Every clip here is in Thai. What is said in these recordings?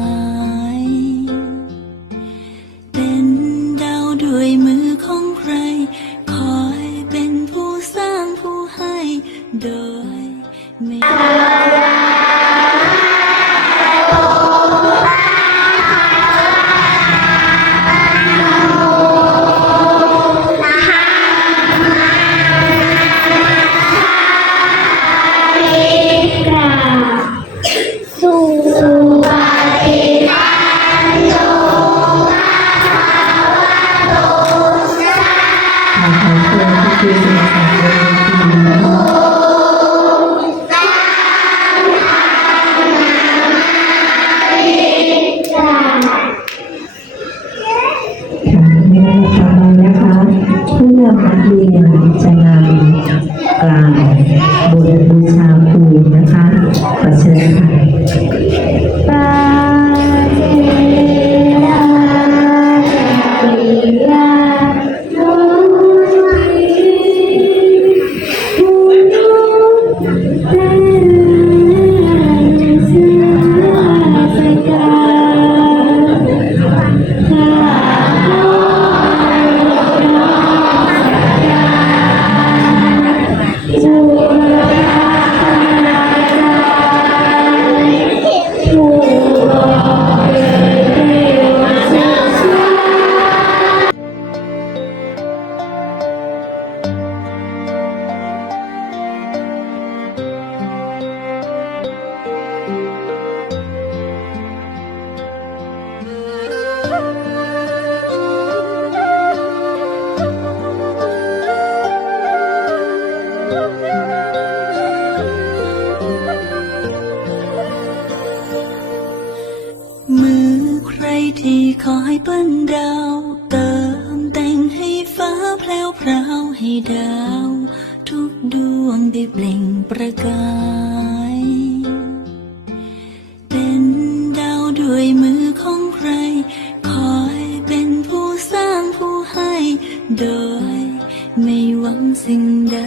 love. ดย ไม่หวังสิ่งใด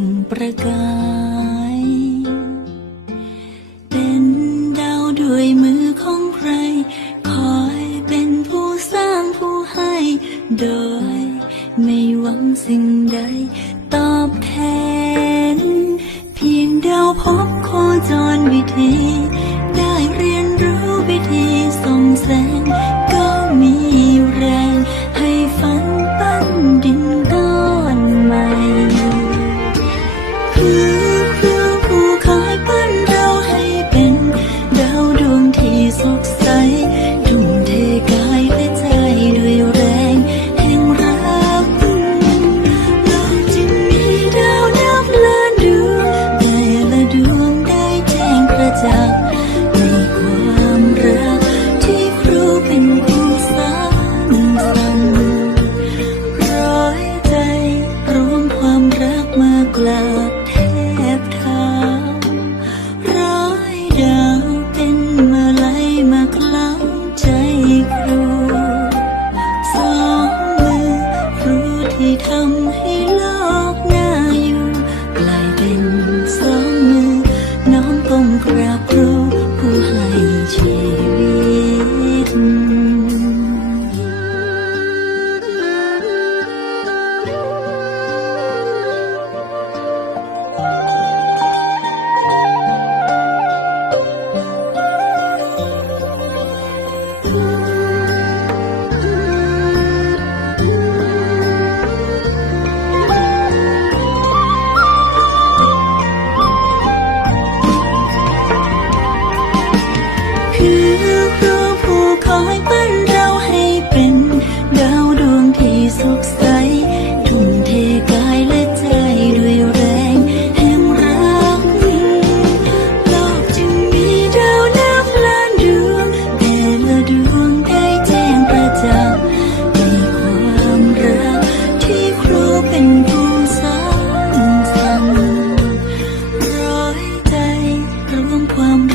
งปล่งประกาย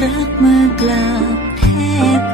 รักมือกลับแทบ